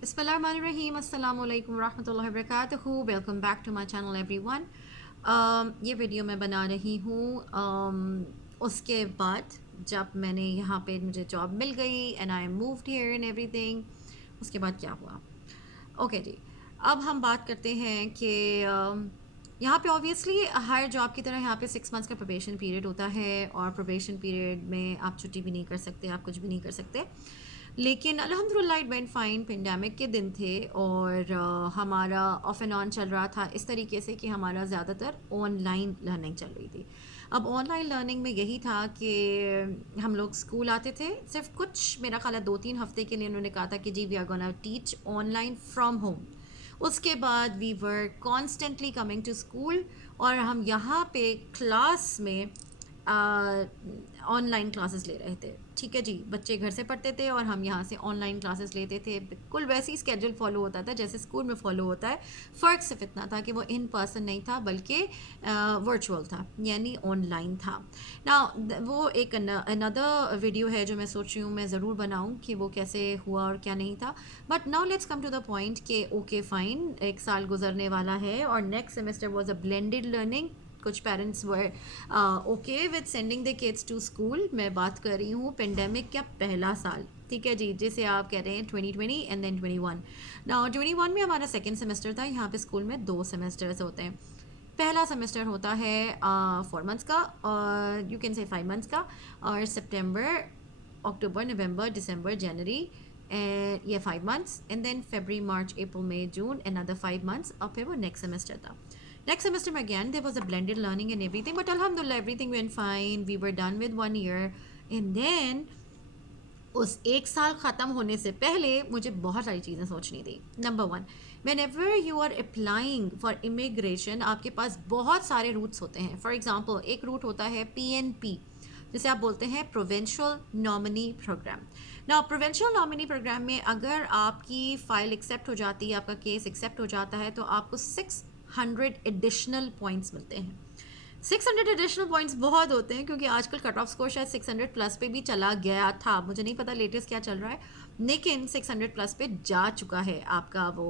बिस्मिल्लाहिर्रहमानिर्रहीम अस्सलाम वालेकुम रहमतुल्लाहि व बरकातहू। Welcome back to my channel everyone. ये वीडियो मैं बना रही हूँ उसके बाद जब मैंने यहाँ पे मुझे जॉब मिल गई and I moved here and everything. उसके बाद क्या हुआ? ओके जी, अब हम बात करते हैं कि यहाँ पे ऑब्वियसली हर जॉब की तरह यहाँ पे 6 मंथ्स का प्रोबेशन पीरियड होता है और प्रोबेशन पीरियड में आप छुट्टी भी नहीं कर सकते, आप कुछ भी नहीं कर सकते। लेकिन अल्हम्दुलिल्लाह इट वेंट फाइन। पेंडेमिक के दिन थे और हमारा ऑफ एंड ऑन चल रहा था इस तरीके से कि हमारा ज़्यादातर ऑनलाइन लर्निंग चल रही थी। अब ऑनलाइन लर्निंग में यही था कि हम लोग स्कूल आते थे, सिर्फ कुछ मेरा ख्याल है 2-3 हफ्ते के लिए उन्होंने कहा था कि जी we are gonna teach online from home. उसके बाद we were constantly coming to school और हम यहाँ पे क्लास में ऑनलाइन क्लासेस ले रहे थे। ठीक है जी, बच्चे घर से पढ़ते थे और हम यहाँ से ऑनलाइन क्लासेस लेते थे। बिल्कुल वैसे ही स्केड्यूल फॉलो होता था जैसे स्कूल में फॉलो होता है। फ़र्क सिर्फ इतना था कि वो इन पर्सन नहीं था बल्कि वर्चुअल था, यानी ऑनलाइन था ना। वो एक अनदर वीडियो है जो मैं सोच रही हूँ मैं ज़रूर बनाऊँ कि वो कैसे हुआ और क्या नहीं था। But now let's come to the point कि ओके फ़ाइन, एक साल गुजरने वाला है और next semester was a blended learning. कुछ parents were okay with sending the kids to school. मैं बात कर रही हूँ पेंडेमिक का पहला साल, ठीक है जी, जिसे आप कह रहे हैं 2020 एंड देन 21 ना। 21 में हमारा सेकेंड सेमेस्टर था। यहाँ पे स्कूल में 2 सेमेस्टर्स होते हैं। पहला सेमेस्टर होता है 4 मंथ्स का और यू कैन से 5 मंथ्स का, और सितंबर अक्टूबर नवंबर दिसंबर जनवरी एंड ये 5 months, and then February March April May June another 5 months, और फिर वो नेक्स्ट सेमेस्टर था। Next semester again there was a blended learning and everything, but alhamdulillah everything went fine. We were done with 1 year, and then उस एक साल ख़त्म होने से पहले मुझे बहुत सारी चीज़ें सोचनी थी। Number one, whenever you are applying for immigration आपके पास बहुत सारे रूट्स होते हैं। फॉर एग्ज़ाम्पल एक रूट होता है PNP, जिसे आप बोलते हैं प्रोविंशियल नॉमिनी प्रोग्राम। ना प्रोविंशियल नॉमिनी प्रोग्राम में अगर आपकी फ़ाइल एक्सेप्ट हो जाती है, आपका केस एक्सेप्ट हो जाता है, तो आपको 600 एडिशनल पॉइंट्स मिलते हैं। 600 एडिशनल पॉइंट्स बहुत होते हैं क्योंकि आजकल कट ऑफ स्कोर शायद 600 प्लस पे भी चला गया था, मुझे नहीं पता लेटेस्ट क्या चल रहा है, लेकिन 600 प्लस पे जा चुका है आपका वो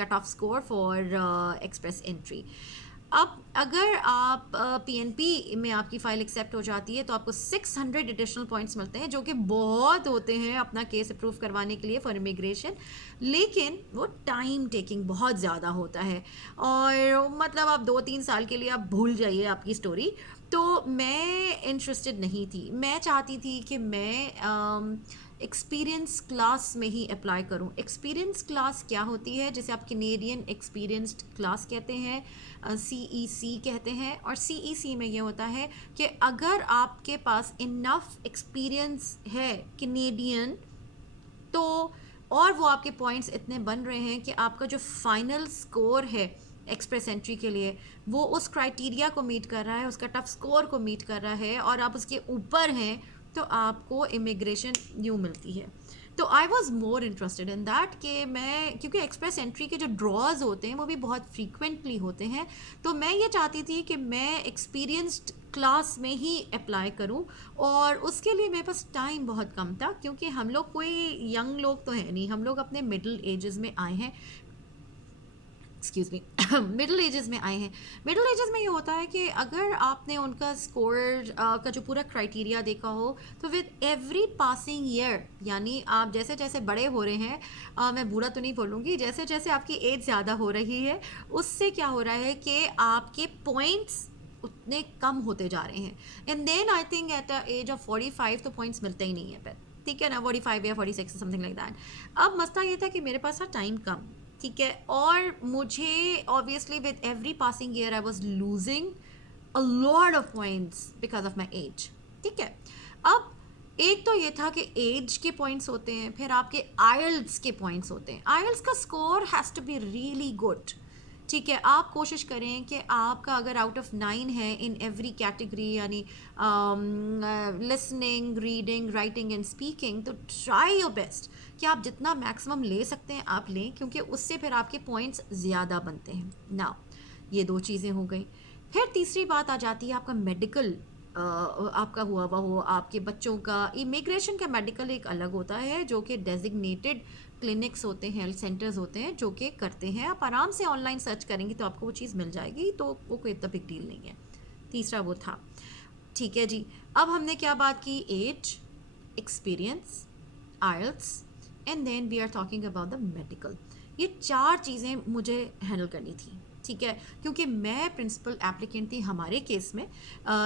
cut off score for express entry. अब अगर आप PNP में आपकी फ़ाइल एक्सेप्ट हो जाती है तो आपको 600 एडिशनल पॉइंट्स मिलते हैं, जो कि बहुत होते हैं अपना केस अप्रूव करवाने के लिए फॉर इमिग्रेशन, लेकिन वो टाइम टेकिंग बहुत ज़्यादा होता है और मतलब आप 2-3 साल के लिए आप भूल जाइए आपकी स्टोरी। तो मैं इंटरेस्टेड नहीं थी, मैं चाहती थी कि मैं एक्सपीरियंस क्लास में ही अप्लाई करूं। एक्सपीरियंस क्लास क्या होती है? जिसे आप कैनेडियन एक्सपीरियंस्ड क्लास कहते हैं, CEC कहते हैं। और CEC में ये होता है कि अगर आपके पास इनफ एक्सपीरियंस है कैनेडियन, तो और वो आपके पॉइंट्स इतने बन रहे हैं कि आपका जो फाइनल स्कोर है एक्सप्रेस एंट्री के लिए वो उस क्राइटेरिया को मीट कर रहा है, उसका टफ स्कोर को मीट कर रहा है और आप उसके ऊपर हैं, तो आपको इमिग्रेशन न्यू मिलती है। तो I was more interested in that कि मैं, क्योंकि एक्सप्रेस एंट्री के जो ड्रॉज होते हैं वो भी बहुत फ्रीक्वेंटली होते हैं, तो मैं ये चाहती थी कि मैं एक्सपीरियंस्ड क्लास में ही अप्लाई करूं। और उसके लिए मेरे पास टाइम बहुत कम था क्योंकि हम लोग कोई यंग लोग तो हैं नहीं, हम लोग अपने मिडिल एजेस में आए हैं, एक्सक्यूज़ मी मिडिल एजेस में आए हैं। मिडिल एजेस में ये होता है कि अगर आपने उनका स्कोर का जो पूरा क्राइटेरिया देखा हो, तो विद एवरी पासिंग ईयर, यानी आप जैसे जैसे बड़े हो रहे हैं, मैं बुरा तो नहीं बोलूँगी, जैसे जैसे आपकी एज ज़्यादा हो रही है उससे क्या हो रहा है कि आपके पॉइंट्स उतने कम होते जा रहे हैं। And then I think at the age of 45 तो पॉइंट्स मिलते ही नहीं है फिर, ठीक है ना, 45 या 46 समथिंग लाइक दैट। अब मसला ये था कि मेरे पास था टाइम कम, ठीक है, और मुझे obviously with every passing year I was losing a lot of points because of my age, ठीक है। अब एक तो ये था कि एज के पॉइंट्स होते हैं, फिर आपके आयल्स के पॉइंट्स होते हैं। आयल्स का score has to be really good, ठीक है। आप कोशिश करें कि आपका अगर आउट ऑफ 9 है इन एवरी कैटेगरी, यानी listening, reading, writing and speaking, तो ट्राई योर बेस्ट कि आप जितना मैक्सिमम ले सकते हैं आप लें, क्योंकि उससे फिर आपके पॉइंट्स ज़्यादा बनते हैं ना। ये 2 चीज़ें हो गई। फिर तीसरी बात आ जाती है आपका मेडिकल, आपका हुआ हो, आपके बच्चों का। इमिग्रेशन का मेडिकल एक अलग होता है जो कि डेजिग्नेटेड क्लिनिक्स होते हैं, हेल्थ सेंटर्स होते हैं जो कि करते हैं। आप आराम से ऑनलाइन सर्च करेंगे तो आपको वो चीज़ मिल जाएगी, तो वो कोई इतना बिग डील नहीं है। तीसरा वो था। ठीक है जी। अब हमने क्या बात की? Age, experience, IELTS, and then we are talking about the medical. ये 4 चीज़ें मुझे हैंडल करनी थी, ठीक है, क्योंकि मैं प्रिंसिपल एप्लीकेंट थी हमारे केस में,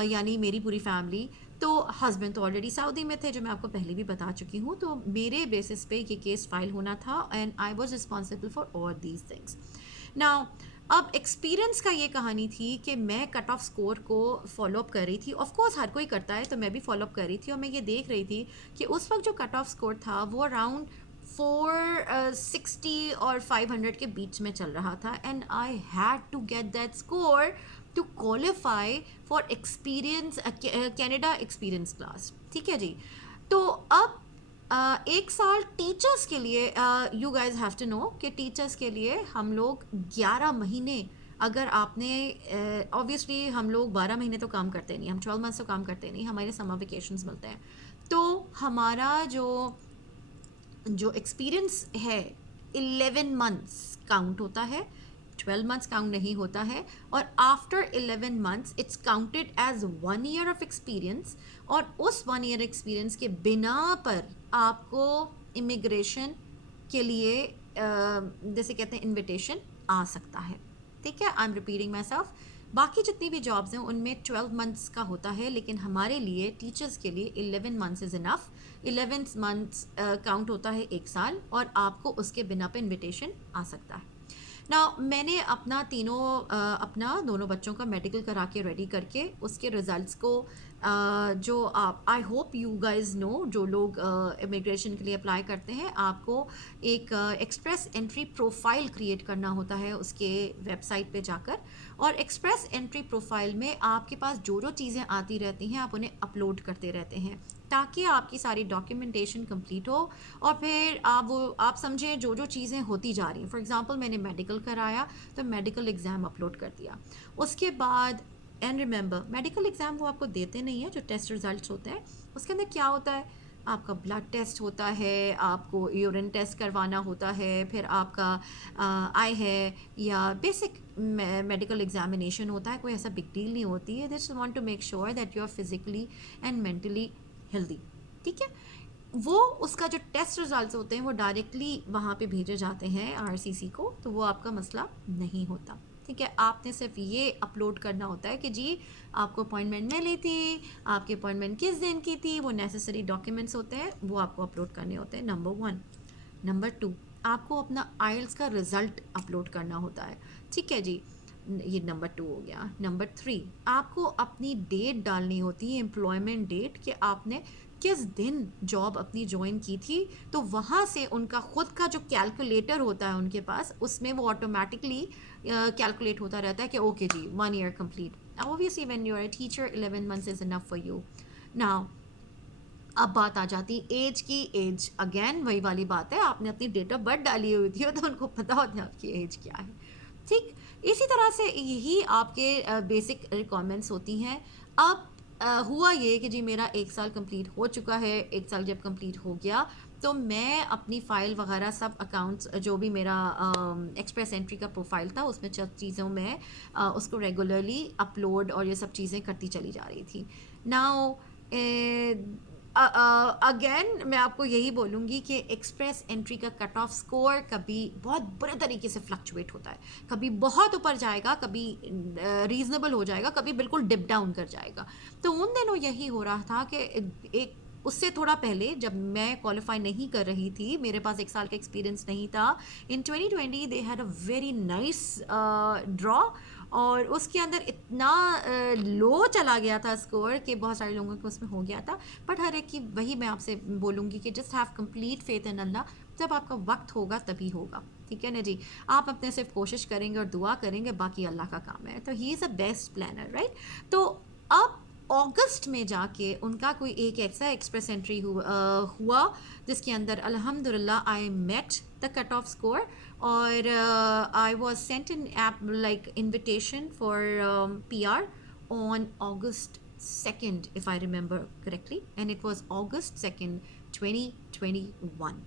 यानी मेरी पूरी फैमिली। तो हस्बैंड तो ऑलरेडी सऊदी में थे, जो मैं आपको पहले भी बता चुकी हूँ, तो मेरे बेसिस पे ये केस फाइल होना था and I was responsible for all these things. Now अब एक्सपीरियंस का ये कहानी थी कि मैं कट ऑफ स्कोर को फॉलोअप कर रही थी। ऑफ कोर्स हर कोई करता है, तो मैं भी फॉलोअप कर रही थी, और मैं ये देख रही थी कि उस वक्त जो कट ऑफ स्कोर था वो अराउंड 460 और 500 के बीच में चल रहा था, and I had to get that score to qualify for experience, Canada experience class. ठीक है जी। तो अब एक साल टीचर्स के लिए, you guys have to know कि टीचर्स के लिए हम लोग 11 महीने, अगर आपने ऑब्वियसली हम लोग 12 महीने तो काम करते नहीं, हम 12 मंथ्स तो काम करते नहीं, हमारे समर वेकेशंस मिलते हैं। तो हमारा जो जो एक्सपीरियंस है 11 मंथ्स काउंट होता है, 12 मंथ्स काउंट नहीं होता है। और after 11 months it's counted as 1 year of experience, और उस 1 ईयर एक्सपीरियंस के बिना पर आपको इमिग्रेशन के लिए जैसे कहते हैं इनविटेशन आ सकता है। ठीक है, I am repeating my self. बाकी जितनी भी जॉब्स हैं उनमें 12 मंथ्स का होता है, लेकिन हमारे लिए टीचर्स के लिए 11 months is enough. 11 months count होता है एक साल, और आपको उसके बिना पे इनविटेशन आ सकता है। ना मैंने अपना अपना दोनों बच्चों का मेडिकल करा के रेडी करके उसके रिज़ल्ट्स को, जो आप, I hope you guys know, जो लोग इमिग्रेशन के लिए अप्लाई करते हैं, आपको एक एक्सप्रेस एंट्री प्रोफाइल क्रिएट करना होता है उसके वेबसाइट पे जाकर, और एक्सप्रेस एंट्री प्रोफाइल में आपके पास जो जो चीज़ें आती रहती हैं आप उन्हें अपलोड करते रहते हैं, ताकि आपकी सारी डॉक्यूमेंटेशन कंप्लीट हो, और फिर आप समझें जो जो चीज़ें होती जा रही हैं। फॉर एग्जांपल मैंने मेडिकल कराया तो मेडिकल एग्ज़ाम अपलोड कर दिया। उसके बाद एंड रिमेंबर, मेडिकल एग्ज़ाम वो आपको देते नहीं है, जो टेस्ट रिजल्ट्स होते हैं उसके अंदर क्या होता है, आपका ब्लड टेस्ट होता है, आपको यूरिन टेस्ट करवाना होता है, फिर आपका आई है या बेसिक मेडिकल एग्जामिनेशन होता है, कोई ऐसा बिग डील नहीं होती है। Just want to make sure that you are physically and mentally healthy. ठीक है, वो उसका जो टेस्ट रिजल्ट्स होते हैं वो डायरेक्टली वहाँ पे भेजे जाते हैं आरसीसी को, तो वो आपका मसला नहीं होता। ठीक है, आपने सिर्फ ये अपलोड करना होता है कि जी आपको अपॉइंटमेंट मिली थी, आपकी अपॉइंटमेंट किस दिन की थी, वो नेसेसरी डॉक्यूमेंट्स होते हैं वो आपको अपलोड करने होते हैं, नंबर 1। नंबर 2, आपको अपना आइल्स का रिज़ल्ट अपलोड करना होता है। ठीक है जी, ये नंबर 2 हो गया। नंबर 3, आपको अपनी डेट डालनी होती है, एम्प्लॉयमेंट डेट, कि आपने किस दिन जॉब अपनी ज्वाइन की थी। तो वहाँ से उनका ख़ुद का जो कैलकुलेटर होता है उनके पास, उसमें वो ऑटोमेटिकली कैलकुलेट होता रहता है कि ओके जी 1 year complete. Obviously when you are a teacher 11 months is enough for you. Now अब बात आ जाती एज की। एज अगेन वही वाली बात है, आपने अपनी डेट ऑफ बर्थ डाली हुई थी तो उनको पता होता है आपकी एज क्या है। ठीक, इसी तरह से यही आपके बेसिक रिक्वायरमेंट्स होती हैं। अब हुआ ये कि जी मेरा 1 साल कंप्लीट हो चुका है। 1 साल जब कंप्लीट हो गया तो मैं अपनी फ़ाइल वगैरह सब अकाउंट्स, जो भी मेरा एक्सप्रेस एंट्री का प्रोफाइल था उसमें चीज़ों में उसको रेगुलरली अपलोड और ये सब चीज़ें करती चली जा रही थी। नाउ अगेन मैं आपको यही बोलूँगी कि एक्सप्रेस एंट्री का कट ऑफ स्कोर कभी बहुत बुरे तरीके से फ्लक्चुएट होता है, कभी बहुत ऊपर जाएगा, कभी रीज़नेबल हो जाएगा, कभी बिल्कुल डिप डाउन कर जाएगा। तो उन दिनों यही हो रहा था कि एक उससे थोड़ा पहले जब मैं क्वालिफाई नहीं कर रही थी, मेरे पास 1 साल का एक्सपीरियंस नहीं था, इन 2020 they had a very nice draw, और उसके अंदर इतना लो चला गया था स्कोर कि बहुत सारे लोगों को उसमें हो गया था। बट हर एक की वही मैं आपसे बोलूँगी कि just have complete faith in Allah, जब आपका वक्त होगा तभी होगा। ठीक है ना जी, आप अपने सिर्फ कोशिश करेंगे और दुआ करेंगे, बाकी अल्लाह का काम है। तो he is a best planner, right. तो अब अगस्त में जाके उनका कोई एक ऐसा एक्सप्रेस एंट्री हुआ जिसके अंदर अल्हम्दुलिल्लाह I met the cut off score, और I was sent an app like invitation for PR on August 2nd, if I remember correctly, and it was August 2nd, 2021.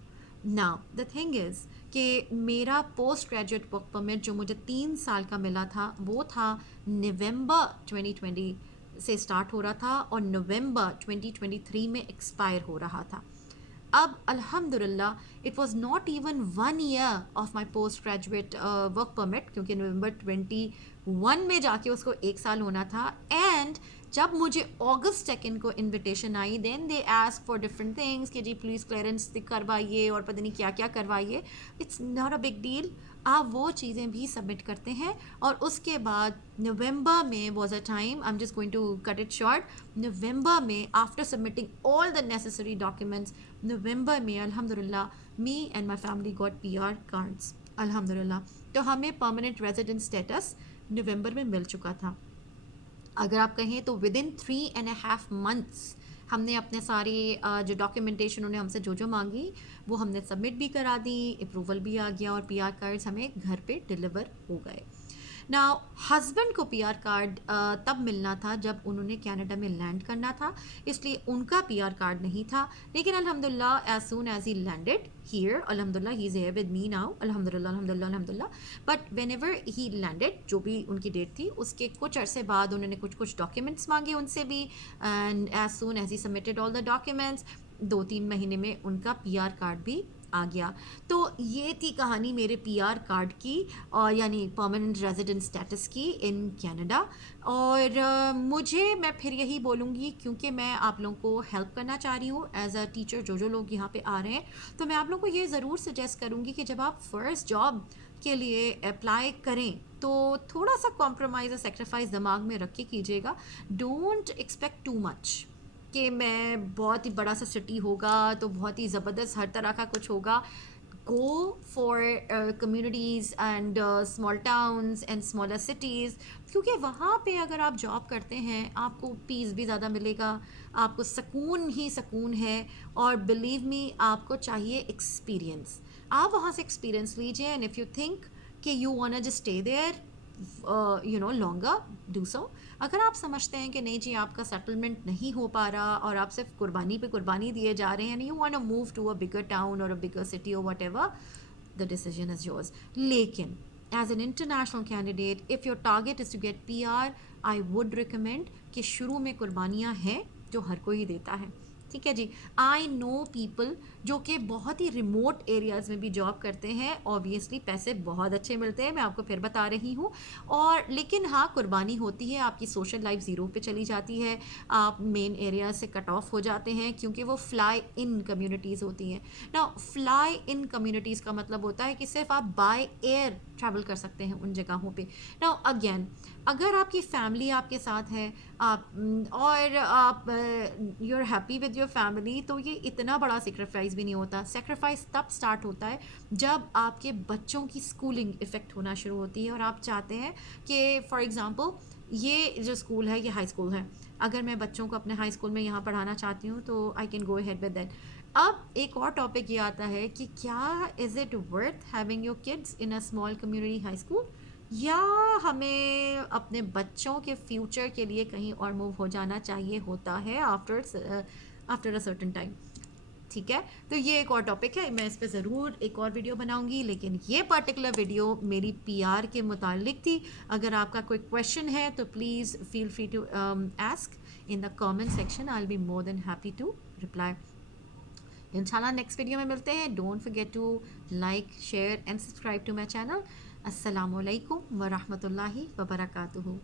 Now the thing is कि मेरा post graduate work permit जो मुझे 3 साल का मिला था वो था नवंबर 2020 से स्टार्ट हो रहा था और नवंबर 2023 में एक्सपायर हो रहा था। अब अल्हम्दुलिल्लाह it was not even 1 year of my post graduate work permit, क्योंकि नवंबर 21 में जाके उसको 1 साल होना था। एंड जब मुझे अगस्त 2 को इनविटेशन आई, then they ask for different things कि जी पुलिस क्लियरेंस करवाइए और पता नहीं क्या क्या करवाइए। It's not a big deal, आप वो चीज़ें भी सबमिट करते हैं। और उसके बाद नवंबर में was a time, I am just going to cut it short, नवंबर में after submitting all the necessary documents, नवंबर में अल्हम्दुलिल्लाह me and my family got PR cards अल्हम्दुलिल्लाह। तो हमें परमानेंट रेजिडेंट स्टेटस नवंबर में मिल चुका था। अगर आप कहें तो विदिन 3.5 मंथ्स हमने अपने सारे जो डॉक्यूमेंटेशन उन्होंने हमसे जो जो मांगी वो हमने सबमिट भी करा दी, अप्रूवल भी आ गया और PR कार्ड्स हमें घर पे डिलीवर हो गए। नाउ हस्बैंड को PR कार्ड तब मिलना था जब उन्होंने कनाडा में लैंड करना था, इसलिए उनका PR कार्ड नहीं था। लेकिन अल्हम्दुलिल्लाह as soon as he landed here, अल्हम्दुलिल्लाह he is here with me now, अल्हम्दुलिल्लाह अल्हम्दुलिल्लाह अल्हम्दुलिल्लाह। But whenever he landed, जो भी उनकी डेट थी उसके कुछ अरसे बाद उन्होंने कुछ कुछ डॉक्यूमेंट्स मांगे उनसे भी, and as soon as he submitted all the documents 2-3 महीने में उनका PR कार्ड भी आ गया। तो ये थी कहानी मेरे PR कार्ड की, और यानी परमानेंट रेजिडेंट स्टेटस की इन कनाडा। और मैं फिर यही बोलूँगी, क्योंकि मैं आप लोगों को हेल्प करना चाह रही हूँ एज अ टीचर, जो जो लोग यहाँ पे आ रहे हैं, तो मैं आप लोगों को ये ज़रूर सजेस्ट करूँगी कि जब आप फर्स्ट जॉब के लिए अप्लाई करें तो थोड़ा सा कॉम्प्रोमाइज़ और सेक्रीफाइस दिमाग में रख के कीजिएगा। डोंट एक्सपेक्ट टू मच कि मैं बहुत ही बड़ा सा सिटी होगा तो बहुत ही ज़बरदस्त हर तरह का कुछ होगा। Go for communities and small towns and smaller cities, क्योंकि वहाँ पे अगर आप जॉब करते हैं आपको पीस भी ज़्यादा मिलेगा, आपको सुकून ही सुकून है। और बिलीव मी, आपको चाहिए एक्सपीरियंस, आप वहाँ से एक्सपीरियंस लीजिए। एंड इफ़ यू थिंक कि you want just stay there longer, do so. अगर आप समझते हैं कि नहीं जी आपका सेटलमेंट नहीं हो पा रहा और आप सिर्फ कुर्बानी पे कुर्बानी दिए जा रहे हैं, you want to move to a bigger town और अ बिगर सिटी और whatever, the decision is yours. लेकिन as an international candidate, if your target is to get PR, I would recommend कि शुरू में कुर्बानियाँ हैं जो हर कोई देता है। ठीक है जी। आई नो पीपल जो कि बहुत ही रिमोट एरियाज़ में भी जॉब करते हैं, ऑब्वियसली पैसे बहुत अच्छे मिलते हैं, मैं आपको फिर बता रही हूँ। और लेकिन हाँ, कुर्बानी होती है, आपकी सोशल लाइफ ज़ीरो पे चली जाती है, आप मेन एरिया से कट ऑफ हो जाते हैं, क्योंकि वो फ्लाई इन कम्युनिटीज़ होती हैं ना। फ्लाई इन कम्युनिटीज़ का मतलब होता है कि सिर्फ आप बाय एयर ट्रैवल कर सकते हैं उन जगहों पे। ना अगेन, अगर आपकी फैमिली आपके साथ है, और आप you are happy with your family, तो ये इतना बड़ा सेक्रीफाइस भी नहीं होता। सेक्रीफाइस तब स्टार्ट होता है जब आपके बच्चों की स्कूलिंग इफ़ेक्ट होना शुरू होती है और आप चाहते हैं कि फॉर एग्ज़ाम्पल ये जो स्कूल है ये हाई स्कूल है, अगर मैं बच्चों को अपने हाई स्कूल में यहाँ पढ़ाना चाहती हूँ तो I can go ahead with that. अब एक और टॉपिक ये आता है कि क्या is it worth having your kids in a small community high school, या हमें अपने बच्चों के फ्यूचर के लिए कहीं और मूव हो जाना चाहिए होता है आफ्टर अ सर्टेन टाइम। ठीक है, तो ये एक और टॉपिक है, मैं इस पर ज़रूर एक और वीडियो बनाऊंगी, लेकिन ये पर्टिकुलर वीडियो मेरी PR के मुतालिक थी। अगर आपका कोई क्वेश्चन है तो please feel free to ask in the comment section, I will be more than happy to reply. इंशाल्लाह नेक्स्ट वीडियो में मिलते हैं। Don't forget to like, share and subscribe to my channel. अस्सलामु अलैकुम व रहमतुल्लाहि व बरकातुहू।